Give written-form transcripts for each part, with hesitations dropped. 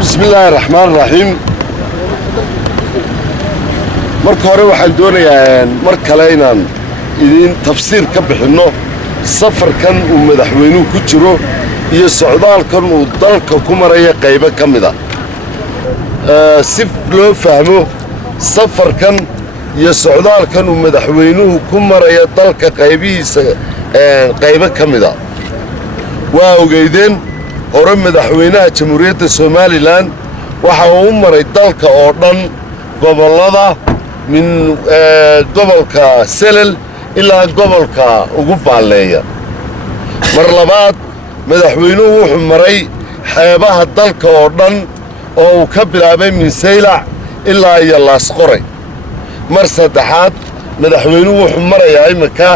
بسم الله الرحمن الرحيم. marka hore waxaan doonayaa kale inaan idin tafsiir ka bixino safarkan uu madaxweynuhu ku jiro iyo socdaalkan uu dalka ku maraya qaybo ka mid ah si loo fahmo safarkan iyo socdaalkan uu madaxweynuhu ku maraya dalka qaybihiisa qaybo ka mid ah waa ogeydeen hore madaxweynaha jamhuuriyadda Soomaaliland waxa uu maray dalka oo dhan gobolada min gobolka Selel ilaa gobolka ugu baaleeya mar labaad madaxweynuhu wuxuu maray xeebaha dalka oo dhan oo uu ka bilaabay min Saylac ilaa iyo Laasqoray mar saddexaad madaxweynuhu wuxuu marayaa imika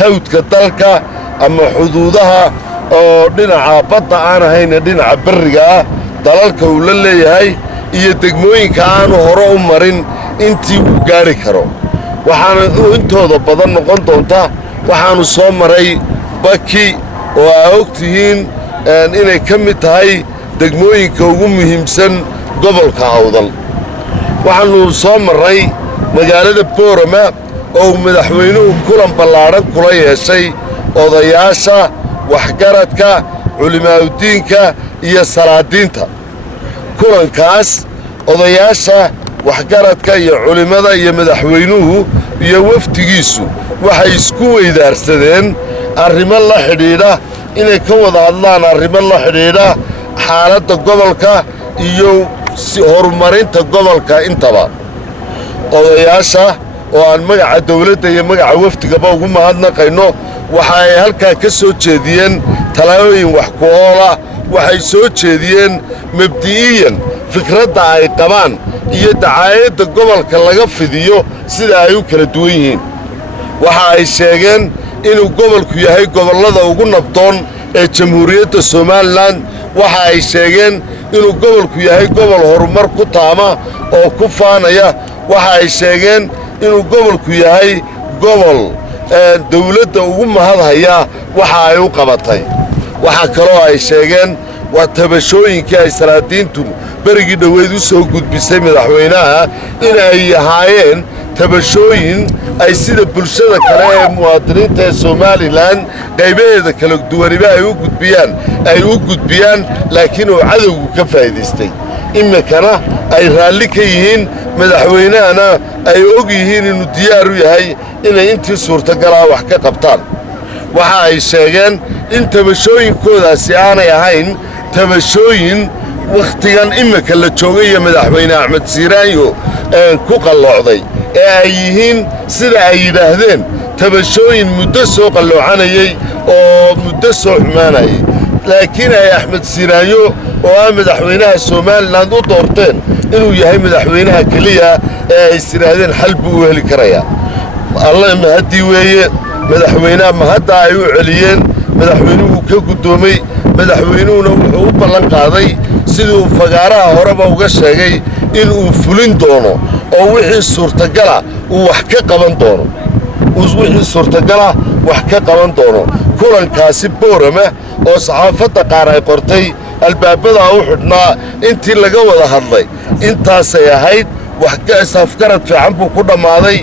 hawdka dalka ama xuduudaha oo dhinaca badda aan ahayn dhinaca bariga ah dalalka uu la leeyahay iyo degmooyinka aan hore u marin intii uu gaari karo waxaana intooda badan noqon doonta waxaanu soo maray Baki oo ay ogtihiin inay ka mid tahay degmooyinka ugu muhiimsan gobolka Awdal waxaanu soo maray magaalada Boorama oo madaxweynuhu kulan ballaaran kula yeeshay odayaasha waxgaradka culimaadiinka iyo salaadiinta kulankaas odayaasha waxgaradka iyo culimada iyo madaxweynuhu iyo waftigiisu waxay isku weydaarsadeen arrimo la xidhiidha inay ka wada hadlaan arrimo la xidhiidha xaaladda gobolka iyo horumarinta gobolka intaba odayaasha oo aan magaca dawladda iyo magaca waftigaba ugu mahadnaqayno waxa ay halkaa ka soo jeediyeen talooyin wax ku ool ah waxay soo jeediyeen mabdi'iyan fikradda ay qabaan iyo dacaayadda gobolka laga fidiyo sida ay u kala duwan yihiin waxa ay sheegeen inuu gobolku yahay gobollada ugu nabdoon ee jamhuuriyadda Soomaaliland waxa ay sheegeen inuu gobolku yahay gobol horumar ku taama oo ku faanaya waxa ay sheegeen inuu gobolku yahay gobol dawladda ugu mahadhaya waxa ay u qabatay waxa kale oo ay sheegeen waa tabashooyinkii ay salaadiintu berigii dhaweyd u soo gudbisay madaxweynaha in ay yahaayeen tabashooyin ay sida bulshada kale ee muwaadiniinta ee Soomaaliland qaybaheeda kala duwaniba ay u gudbiyaan laakiin uu cadawgu ka faa'iideystay imikana ay raalli ka yihiin madaxweynahana ay og yihiin inuu diyaar u yahay inay intii suurtagalaa wax ka qabtaan waxa ay sheegeen in tabashooyinkoodaasi aanay ahayn tabashooyin wakhtigan imika la joogay iyo madaxweyne Axmed Siiraanyo ku qalloocday ee ay yihiin sida ay yidhaahdeen tabashooyin muddo soo qalloocanayay oo muddo soo xumaanayay laakiin ay Axmed Siiraanyo oo ah madaxweynaha Soomaaliland u doorteen inuu yahay madaxweynaha kaliya ee ay yiraahdeen xal buu u heli karayaa Allah ma hadii weeye madaxweynaha ma hadda ay u celiyeen madaxweynuhu ka gudoomay madaxweynuhuna wuxuu u ballan qaaday sidoo fagaaraha horeba uga sheegay in uu fulin doono oo wixii suurtagala uu wax ka qaban doono kulankaasi Boorama oo saxaafadda qaar ay qortay albaabada u xidhnaa intii laga wada hadlay intaasay ahayd wax ka safgarad fiican buu ku dhamaaday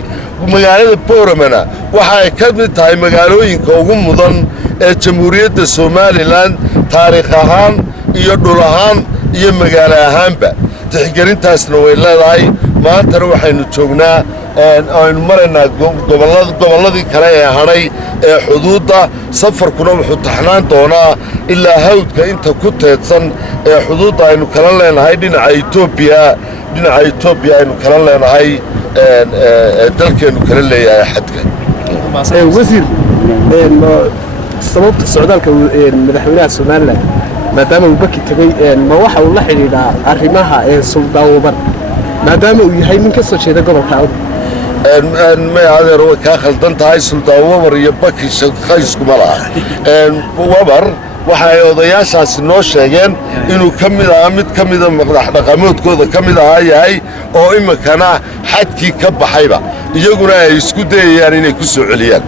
magaalada Booramana waxa ay ka mid tahay magaalooyinka ugu mudan ee jamhuuriyadda Soomaaliland taariikh ahaan iyo dhul ahaan iyo magaalo ahaanba tixgelintaasna way leedahay maanta waxaynu joognaa aynu maraynaa gobolladii kale ee haray ee xuduudda safarkuna wuxuu taxnaan doonaa ilaa hawdka inta ku teedsan ee xuduudda aynu kala leenahay dhinaca Itoobiya aynu kala leenahay dalkeenu kala leeyahay xadka wasiir sababta socdaalka madaxweynaha Soomaaliland maadaama uu Baki tagay ma waxa uu la xiriiraa arrimaha Suldaan Wabar maadaama uu yahay nin ka soo jeeda gobolka ما هذا هو كاخل دنتهاي سلطان وبر يبكي خيس كملا وبر waxay odayaashaas noo sheegeen inuu mid kamida madax dhaqameedkooda kamida yahay oo imikana xadkii ka baxayba iyaguna ay isku dayayaan inay ku soo celiyaan